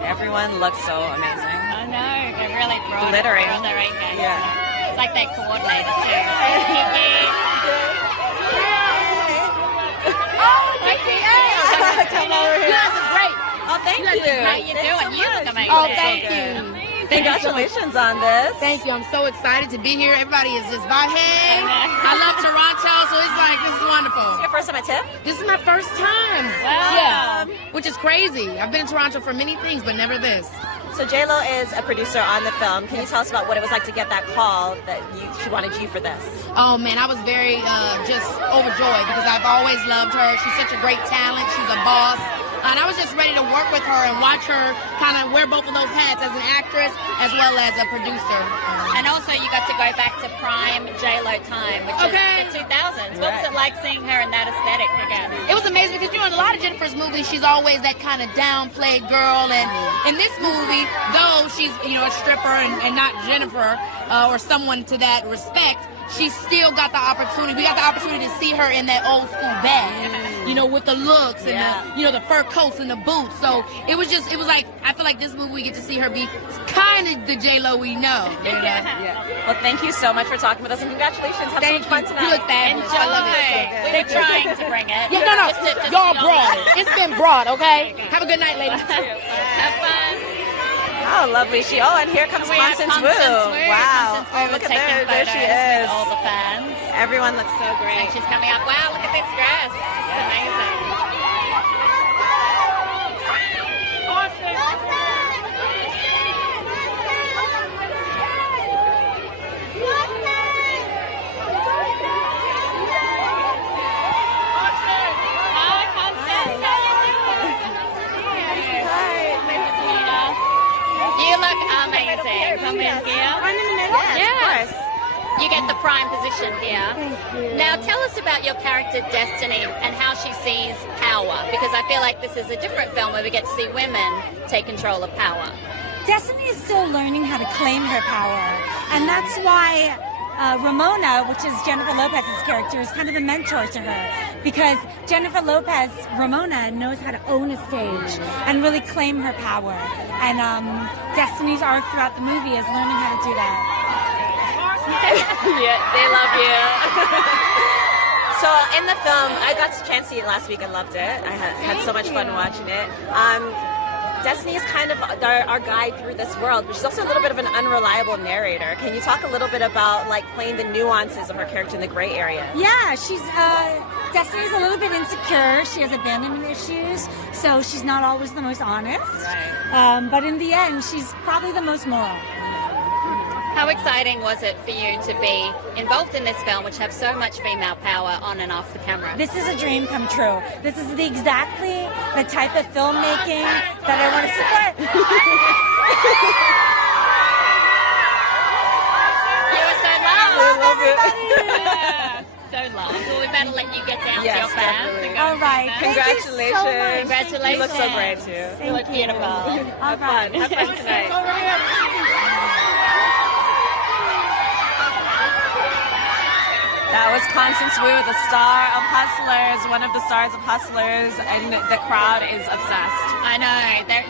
Everyone looks so amazing. I know, they're really brought Glittering. on their A game. Yeah. It's like they're coordinated too. There's Kiki. Come over here. You guys are great. Oh, thank you. How you doing? You look amazing. Oh, thank you. Congratulations on this. Thank you. I'm so excited to be here. Everybody is just vibing. I love Toronto, so it's like, this is wonderful. Your first time at TIFF? This is my first time. Wow. Yeah. Which is crazy. I've been in Toronto for many things, but never this. So J-Lo is a producer on the film. Can you tell us about what it was like to get that call that she wanted you for this? Oh man, I was very just overjoyed because I've always loved her. She's such a great talent. She's a boss. And I was just ready to work with her and watch her kind of wear both of those hats as an actress as well as a producer. And also you got to go back to prime J-Lo time, which is the 2000s. What was it like seeing her in that aesthetic again? It was amazing because, you know, in a lot of Jennifer's movies, she's always that kind of downplayed girl. And in this movie, though she's, you know, a stripper and not Jennifer or someone to that respect, she still got the opportunity. We got the opportunity to see her in that old school bag, you know, with the looks and the, you know, the fur coats and the boots. So it was like, I feel like this movie we get to see her be kind of the J-Lo we know. You know? Well, thank you so much for talking with us, and congratulations. Have so much fun tonight. You look fabulous. Enjoy. I love it. We were trying to bring it. Yeah, no. Just Y'all brought it. It's been brought, okay? Have a good night, ladies. Have fun. Oh, lovely. And here comes Constance Wu. Wow. Constance Wu Look at taking there she photos is. with all the fans. Everyone looks so And great. she's coming up. Wow, look at this dress. It's amazing. Hi, Constance. How are you doing? Hi. Nice to meet us. You look amazing. Come in here. Yes, of course. You get the prime position here. Now tell us about your character Destiny and how she sees power, because I feel like this is a different film where we get to see women take control of power. Destiny is still learning how to claim her power, and that's why Ramona, which is Jennifer Lopez's character, is kind of a mentor to her, because Jennifer Lopez, Ramona, knows how to own a stage and really claim her power, and Destiny's arc throughout the movie is learning how to do that. Yeah, they love you. So in the film, I got a chance to see it last week. I loved it. I had so much fun watching it. Destiny is kind of our guide through this world, but she's also a little bit of an unreliable narrator. Can you talk a little bit about like playing the nuances of her character in the gray area? Yeah, Destiny's a little bit insecure. She has abandonment issues, so she's not always the most honest. Right. But in the end, she's probably the most moral. How exciting was it for you to be involved in this film, which have so much female power on and off the camera? This is a dream come true. This is exactly the type of filmmaking that I want to support. You were so loved. I love it. Yeah, so loved. Well, we better let you get down to your fans. And go All right. Congratulations. Thank you so much. Congratulations. You look so great too. You look beautiful. All Have fun. right. Have fun tonight. That was Constance Wu, the star of Hustlers, one of the stars of Hustlers, and the crowd is obsessed. I know.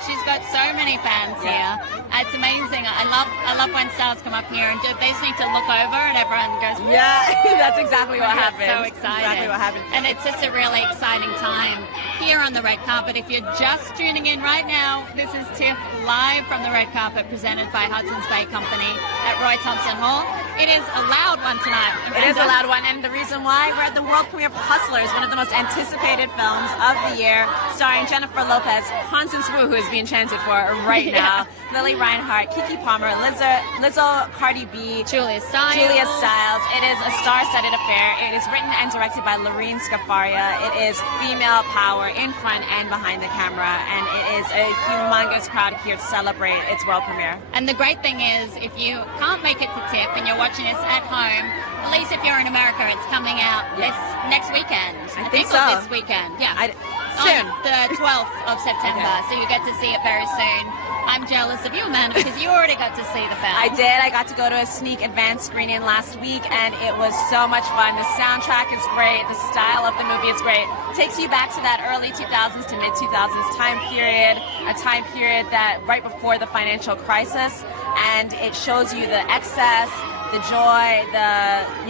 She's got so many fans here. It's amazing. I love when stars come up here and they just need to look over and everyone goes, yeah, that's exactly what happened. So excited. Exactly what happened. And it's just a really exciting time here on the red carpet. If you're just tuning in right now, this is TIFF live from the red carpet presented by Hudson's Bay Company at Roy Thompson Hall. It is a loud one tonight. It is a loud one, and the reason why, we're at the world premiere of Hustlers, one of the most anticipated films of the year, starring Jennifer Lopez, Constance Wu, who is being chanted for right now, Lilly Reinhart, Keke Palmer, Lizzo, Cardi B, Julia Stiles. It is a star-studded affair. It is written and directed by Lorene Scafaria. It is female power in front and behind the camera, and it is a humongous crowd here to celebrate its world premiere. And the great thing is, if you can't make it to TIFF and you're watching this at home, at least if you're in America, it's coming out this next weekend. I think so. Or this weekend, soon. On the 12th of September, so you get to see it very soon. I'm jealous of you, Amanda, because you already got to see the film. I did. I got to go to a sneak advance screening last week, and it was so much fun. The soundtrack is great. The style of the movie is great. It takes you back to that early 2000s to mid-2000s time period, a time period that right before the financial crisis, and it shows you the excess, the joy,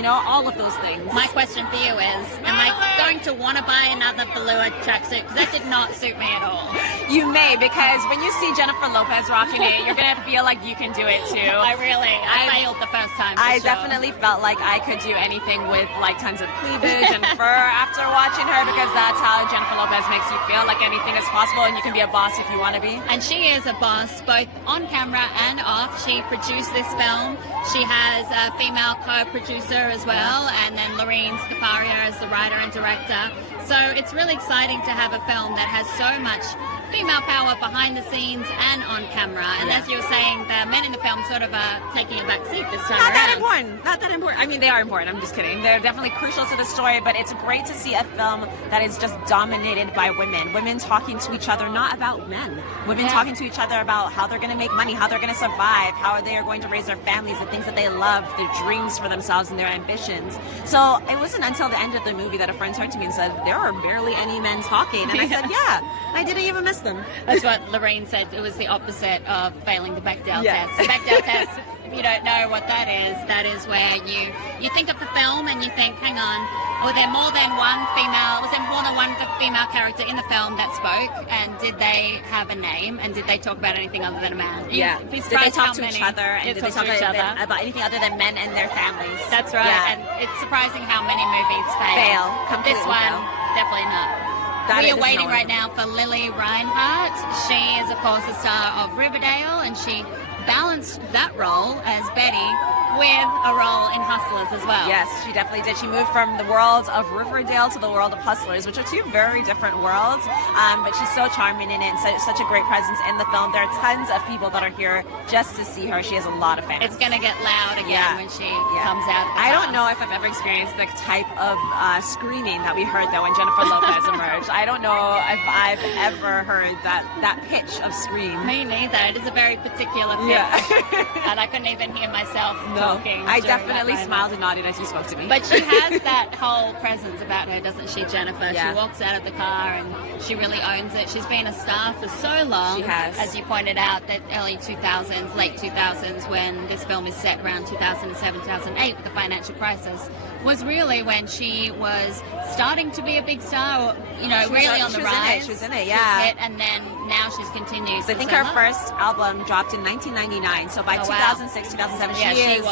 all of those things. My question for you is, am I going to want to buy another velour tracksuit? Because that did not suit me at all. You may, because when you see Jennifer Lopez rocking it, you're going to feel like you can do it too. I failed the first time. I definitely felt like I could do anything with like tons of cleavage and fur after watching her, because that's how Jennifer Lopez makes you feel, like anything is possible and you can be a boss if you want to be. And she is a boss, both on camera and off. She produced this film. She has a female co-producer as well, and then Lorene Scafaria as the writer and director. So it's really exciting to have a film that has so much female power behind the scenes and on camera. And as you were saying, the men in the film sort of are taking a back seat this time Not around. that important. I mean, they are important. I'm just kidding. They're definitely crucial to the story, but it's great to see a film that is just dominated by women. Women talking to each other, not about men. Women talking to each other about how they're going to make money, how they're going to survive, how they are going to raise their families, the things that they love, their dreams for themselves and their ambitions. So it wasn't until the end of the movie that a friend turned to me and said, there are barely any men talking. And I said, I didn't even miss them. That's what Lorene said. It was the opposite of failing the Bechdel test. The Bechdel test, if you don't know what that is where you think of the film and you think, hang on, was there more than one female character in the film that spoke, and did they have a name, and did they talk about anything other than a man? Did they talk to each other, and did they talk about anything other than men and their families? That's right, and it's surprising how many movies fail. Completely this one, fail. definitely not. We are waiting right now for Lilly Reinhart. She is, of course, the star of Riverdale, and she balanced that role as Betty with a role in Hustlers as well. Yes, she definitely did. She moved from the world of Riverdale to the world of Hustlers, which are two very different worlds, but she's so charming in it and such a great presence in the film. There are tons of people that are here just to see her. She has a lot of fans. It's going to get loud again when she comes out. I don't know if I've ever experienced the type of screaming that we heard, though, when Jennifer Lopez emerged. I don't know if I've ever heard that pitch of scream. Me neither. It is a very particular pitch. And I couldn't even hear myself talking. I definitely smiled and nodded as you spoke to me. But she has that whole presence about her, doesn't she, Jennifer? She walks out of the car and she really owns it. She's been a star for so long. She has. As you pointed out, that early 2000s, late 2000s, when this film is set around 2007, 2008 with the financial crisis, was really when she was starting to be a big star, really on the rise. She was in it, yeah. And then now she's continued. So I think her first album dropped in 1999. So by 2006, 2007,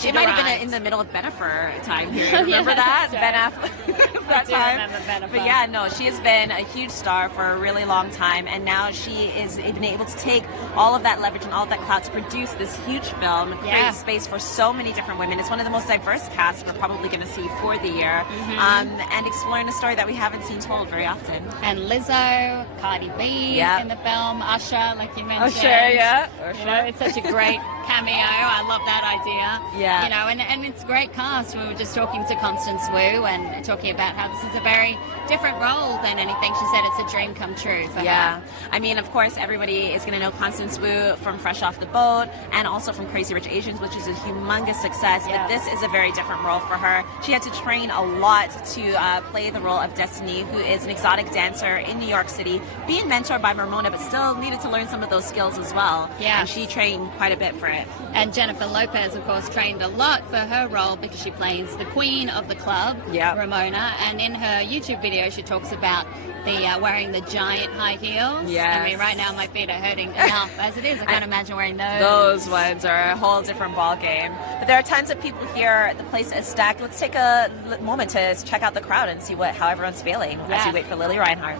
she might have been in the middle of Bennifer time period. Remember that? Ben Affleck. That time. But yeah, no, she has been a huge star for a really long time, and now she is been able to take all of that leverage and all of that clout to produce this huge film, create space for so many different women. It's one of the most diverse casts we're probably going to see for the year, and exploring a story that we haven't seen told very often. And Lizzo, Cardi B in the film, Usher, like you mentioned. Usher. It's such a great cameo. I love that idea. And it's a great cast. We were just talking to Constance Wu and talking about how this is a very different role than anything. She said it's a dream come true for her. I mean, of course, everybody is going to know Constance Wu from Fresh Off the Boat and also from Crazy Rich Asians, which is a humongous success. But this is a very different role for her. She had to train a lot to play the role of Destiny, who is an exotic dancer in New York City, being mentored by Ramona, but still needed to learn some of those skills as well. And she trained quite a bit for it. And Jennifer Lopez, of course, trained a lot for her role because she plays the queen of the club, Ramona. And in her YouTube video video, she talks about the wearing the giant high heels. Yes. I mean, right now my feet are hurting enough as it is. I can't imagine wearing those. Those ones are a whole different ball game. But there are tons of people here. The place is stacked. Let's take a moment to check out the crowd and see how everyone's feeling as we wait for Lilly Reinhart.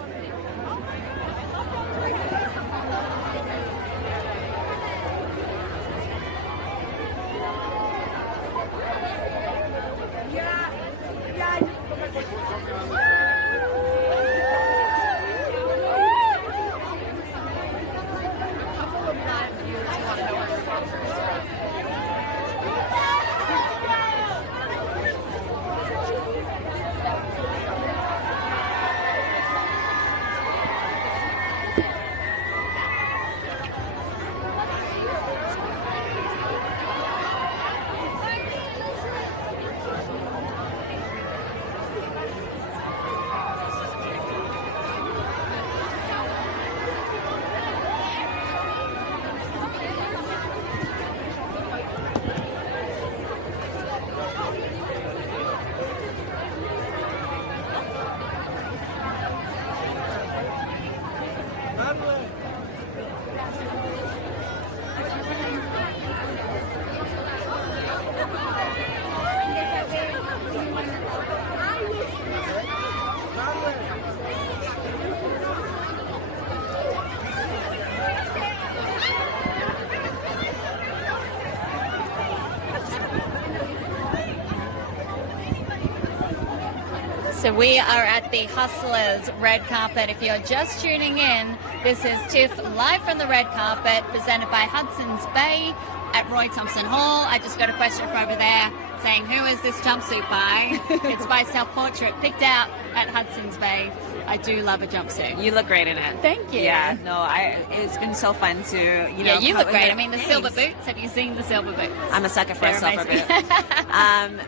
So we are at the Hustlers red carpet. If you're just tuning in, this is TIFF live from the red carpet, presented by Hudson's Bay at Roy Thompson Hall. I just got a question from over there saying, who is this jumpsuit by? It's by Self-Portrait, picked out at Hudson's Bay. I do love a jumpsuit. You look great in it. Thank you. Yeah, no, it's been so fun to, Yeah, you look great. I mean, the silver boots. Have you seen the silver boots? I'm a sucker for a silver boot.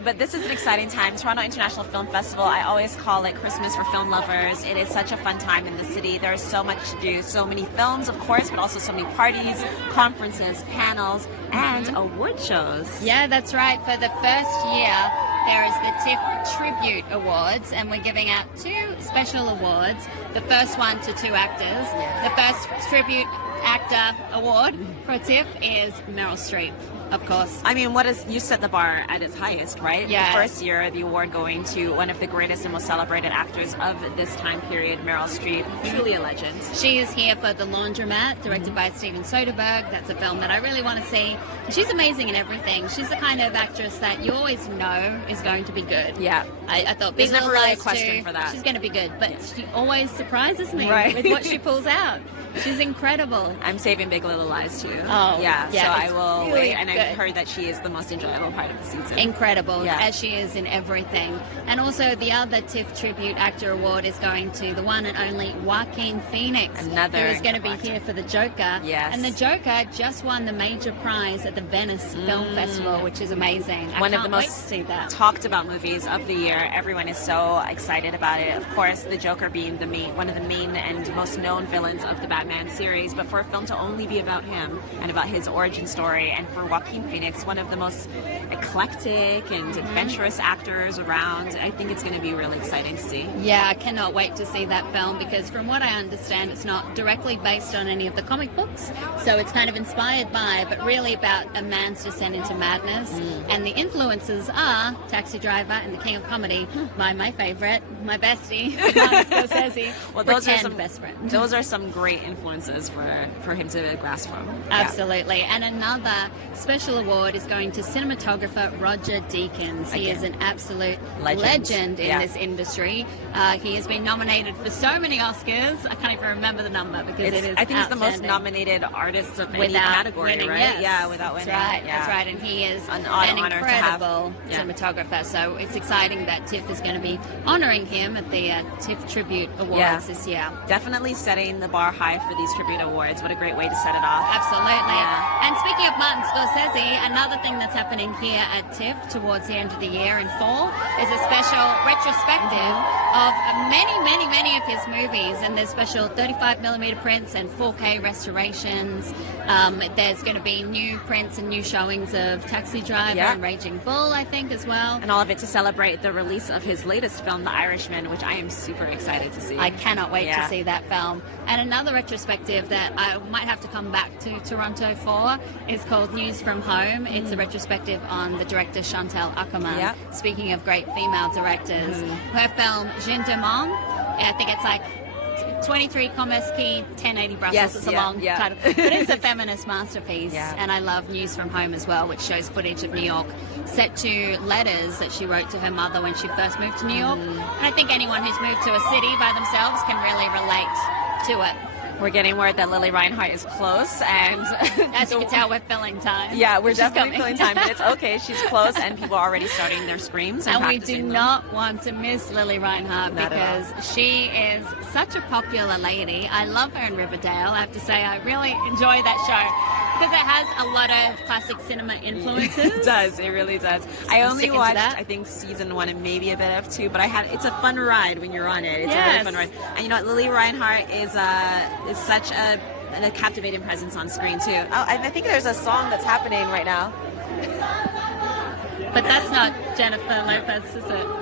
But this is an exciting time. Toronto International Film Festival, I always call it Christmas for film lovers. It is such a fun time in the city. There's so much to do. So many films, of course, but also so many parties, conferences, panels, and award shows. Yeah, that's right. For the first year, there is the TIFF Tribute Awards, and we're giving out 2 special awards. The first one to 2 actors. The first Tribute Actor Award for TIFF is Meryl Streep, of course. I mean, you set the bar at its highest, right? Yeah. The first year, the award going to one of the greatest and most celebrated actors of this time period, Meryl Streep. Truly a legend. She is here for The Laundromat, directed by Steven Soderbergh. That's a film that I really want to see. She's amazing in everything. She's the kind of actress that you always know is going to be good. Yeah. I thought There's Big never Little really a Lies question too, for that. she's going to be good, but she always surprises me Right. with what she pulls out. She's incredible. I'm saving Big Little Lies too. Oh, yeah. So yeah, I it's will really wait, and I've good. heard that she is the most enjoyable part of the season. Incredible, Yeah. as she is in everything. And also the other TIFF Tribute Actor Award is going to the one and only Joaquin Phoenix, Another who is going to be actor. here for the Joker. Yes. And the Joker just won the major prize at the Venice Film Festival, which is amazing. One I of the can't wait most to see that. talked about movies of the year. Everyone is so excited about it. Of course, the Joker being one of the main and most known villains of the Batman series, but for a film to only be about him and about his origin story, and for Joaquin Phoenix, one of the most eclectic and adventurous actors around, I think it's going to be really exciting to see. Yeah, I cannot wait to see that film because from what I understand, it's not directly based on any of the comic books. So it's kind of inspired by, but really about a man's descent into madness. And the influences are Taxi Driver and The King of Comedy by my favorite, my bestie, Martin Scorsese. Well, those are Pretend some best friend. Those are some great influences for him to grasp from. Absolutely. And another special award is going to cinematographer Roger Deakins. He is an absolute legend in this industry. He has been nominated for so many Oscars. I can't even remember the number because it is I think he's the most outstanding. nominated artist of any Without category, winning, right? yes. Yeah, without winning. That's right. Yeah. That's right. And he is An an honor to have. incredible cinematographer. So it's exciting that TIFF is going to be honoring him at the TIFF Tribute Awards this year. Definitely setting the bar high for these tribute awards. What a great way to set it off. Absolutely. Yeah. And speaking of Martin Scorsese, Desi, another thing that's happening here at TIFF towards the end of the year in fall is a special retrospective of many of his movies, and there's special 35mm prints and 4K restorations. There's going to be new prints and new showings of Taxi Driver and Raging Bull, I think, as well. And all of it to celebrate the release of his latest film, The Irishman, which I am super excited to see. I cannot wait to see that film. And another retrospective that I might have to come back to Toronto for is called News from Home. It's a retrospective on the director Chantal Akerman. Speaking of great female directors, her film Jeune de Monde, I think it's like 23 Commerce Key, 1080 Brussels. Yes, it's a long title. But it's a feminist masterpiece. And I love News from Home as well, which shows footage of New York set to letters that she wrote to her mother when she first moved to New York. And I think anyone who's moved to a city by themselves can really relate to it. We're getting word that Lilly Reinhart is close, and as you can tell, we're filling time. Yeah, we're definitely filling time, but it's okay. She's close, and people are already starting their screams and we do not want to miss Lilly Reinhart because she is such a popular lady. I love her in Riverdale. I have to say, I really enjoy that show because it has a lot of classic cinema influences. It does. It really does. I only watched, I think, season 1 and maybe a bit of 2, but it's a fun ride when you're on it. It's a really fun ride. And you know what? Lilly Reinhart is such a captivating presence on screen too. Oh, I think there's a song that's happening right now. But that's not Jennifer Lopez, is it? No.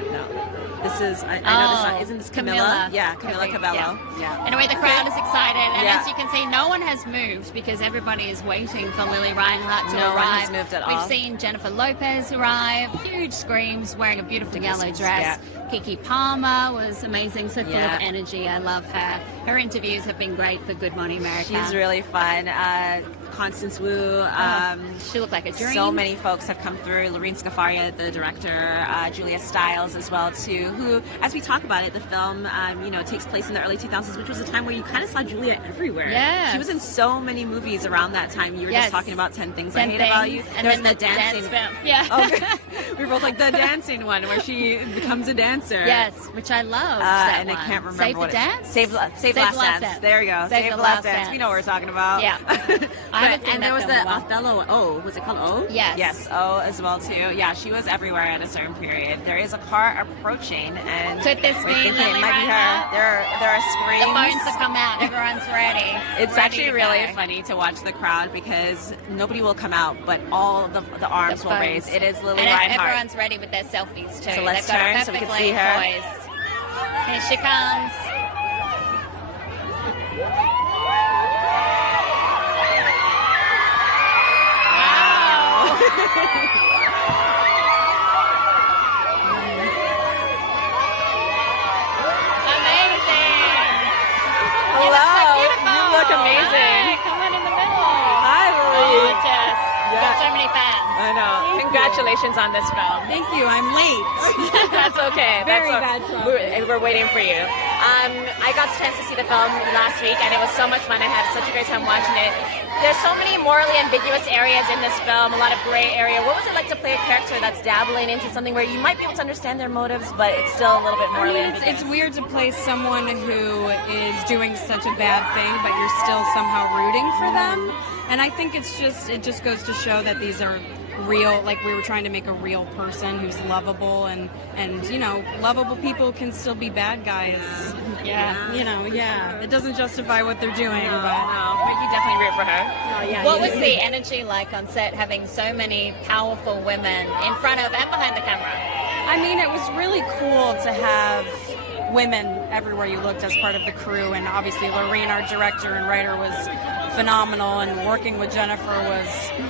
This is, I know this song. Isn't this Camilla? Yeah, Camilla Cabello. Yeah. Anyway, the crowd is excited. And as you can see, no one has moved because everybody is waiting for Lilly Reinhart to arrive. No one has moved at all. We've seen Jennifer Lopez arrive, huge screams, wearing a beautiful yellow dress. Kiki Palmer was amazing, so full of energy. I love her. Her interviews have been great for Good Morning America. She's really fun. Constance Wu. She looked like a dream. So many folks have come through. Lorene Scafaria, the director, Julia Stiles as well too. Who, as we talk about it, the film takes place in the early 2000s, which was a time where you kind of saw Julia everywhere. Yeah, she was in so many movies around that time. You were just talking about 10 Things I Hate About You, and then the dancing film. Yeah, we were both like the dancing one where she becomes a dancer. Yes, which I love. And I can't remember Save what the Dance. Save Last Dance. There you go. Save the Last Dance. We know what we're talking about. Yeah. And there was the Othello. Oh, was it called O? Yes. Yes, O as well too. Yeah, she was everywhere at a certain period. There is a car approaching, and could this be Lilly it might be her. There are screams. The phones have come out. Everyone's ready. It's actually really funny to watch the crowd because nobody will come out, but all the arms will raise. It is Lilly Reinhart. Everyone's ready with their selfies too. So let's turn so we can see her. Poised. Here she comes. Congratulations on this film. Thank you. I'm late. That's okay. Very bad film. We're waiting for you. I got a chance to see the film last week, and it was so much fun. I had such a great time watching it. There's so many morally ambiguous areas in this film, a lot of gray area. What was it like to play a character that's dabbling into something where you might be able to understand their motives, but it's still a little bit morally ambiguous? It's weird to play someone who is doing such a bad thing, but you're still somehow rooting for them. And I think it just goes to show that these are real, like we were trying to make a real person who's lovable, and lovable people can still be bad guys. It doesn't justify what they're doing. But you definitely root for her. What was the energy like on set, having so many powerful women in front of and behind the camera? I mean, it was really cool to have women everywhere you looked as part of the crew, and obviously Lorene, our director and writer, was phenomenal, and working with Jennifer was I'm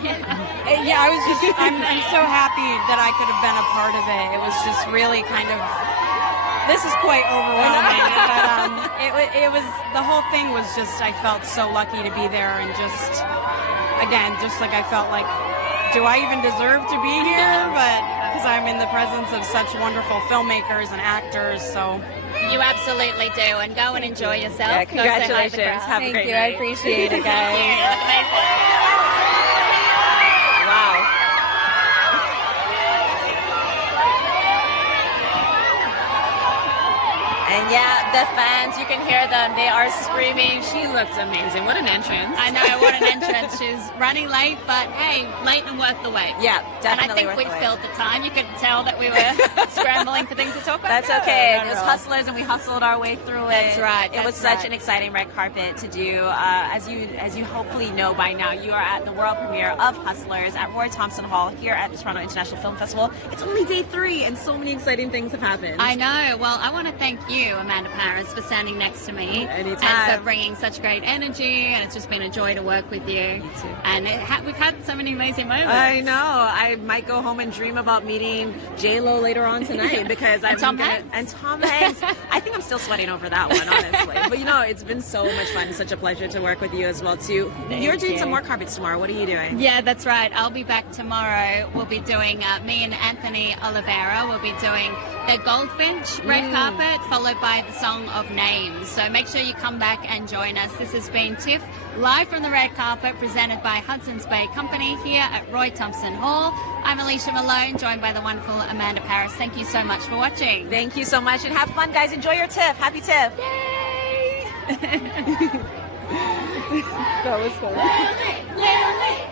so happy that I could have been a part of it. It was just really kind of, this is quite overwhelming, but it was, the whole thing was just, I felt so lucky to be there, and just like I felt like, do I even deserve to be here? But because I'm in the presence of such wonderful filmmakers and actors, so. You absolutely do, and go and enjoy yourself. Yeah, congratulations. Have a great night. I appreciate it, guys. Thank you. That's amazing. Wow. And yeah, the fans, you can hear them. They are screaming. She looks amazing. What an entrance. I know, what an entrance. She's running late, but hey, late and worth the wait. Yeah, definitely. And I think worth we the wait. filled the time. You could tell that we were scrambling for things to talk about. That's okay. It was Hustlers, and we hustled our way through it. That's right. It was such an exciting red carpet to do. As you hopefully know by now, you are at the world premiere of Hustlers at Roy Thompson Hall here at the Toronto International Film Festival. It's only day 3, and so many exciting things have happened. I know. Well, I want to thank you, Amanda Paris, for standing next to me. Anytime. And for bringing such great energy, and it's just been a joy to work with you. Me too. And we've had so many amazing moments. I know. I might go home and dream about meeting J-Lo later on tonight because I'm Tom Hanks. And Tom Hanks. I think I'm still sweating over that one, honestly. But you know, it's been so much fun. It's such a pleasure to work with you as well too. You're doing some more carpets tomorrow. What are you doing? Yeah, that's right. I'll be back tomorrow. We'll be doing, me and Anthony Oliveira, we'll be doing the Goldfinch red carpet, followed by the Song of Names. So make sure you come back and join us. This has been TIFF, live from the red carpet, presented by Hudson's Bay Company here at Roy Thompson Hall. I'm Alicia Malone, joined by the wonderful Amanda Paris. Thank you so much for watching. Thank you so much, and have fun, guys. Enjoy your TIFF. Happy TIFF. Yay! That was fun.